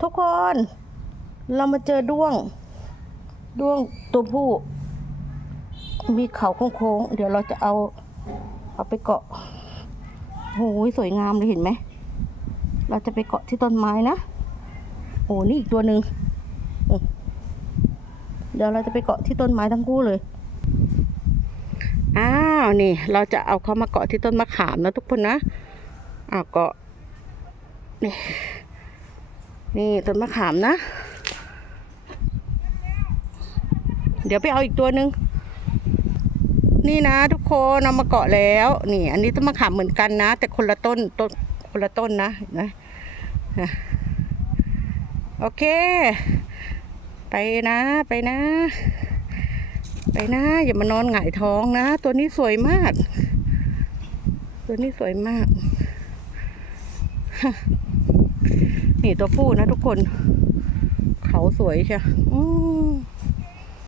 ทุกคนเรามาเจอด้วง ด้วงตัวผู้ มีเขาโค้งๆเดี๋ยวเราจะเอาเอาไปเกาะโอ้ยสวยงามเลยเห็นไหม เราจะไปเกาะที่ต้นไม้นะ โอ้นี่อีกตัวหนึ่งเดี๋ยวเราจะไปเกาะที่ต้นไม้ทั้งคู่เลย อ้าวนี่ เราจะเอาเขามาเกาะที่ต้นมะขามนะทุกคนนะอ้าวเกาะนี่ นี่ต้นมะขามนะ เดี๋ยวไปเอาอีกตัวหนึ่งนี่นะทุกคนเอามาเกาะแล้วนี่ อันนี้ต้นมะขามเหมือนกันนะ แต่คนละต้นต้นคนละต้นนะนะโอเค ไปนะ ไปนะ ไปนะ อย่ามานอนหงายท้องนะ ตัวนี้สวยมาก ตัวนี้สวยมาก นี่ตัวผู้นะทุกคน เขาสวยใช่ไหม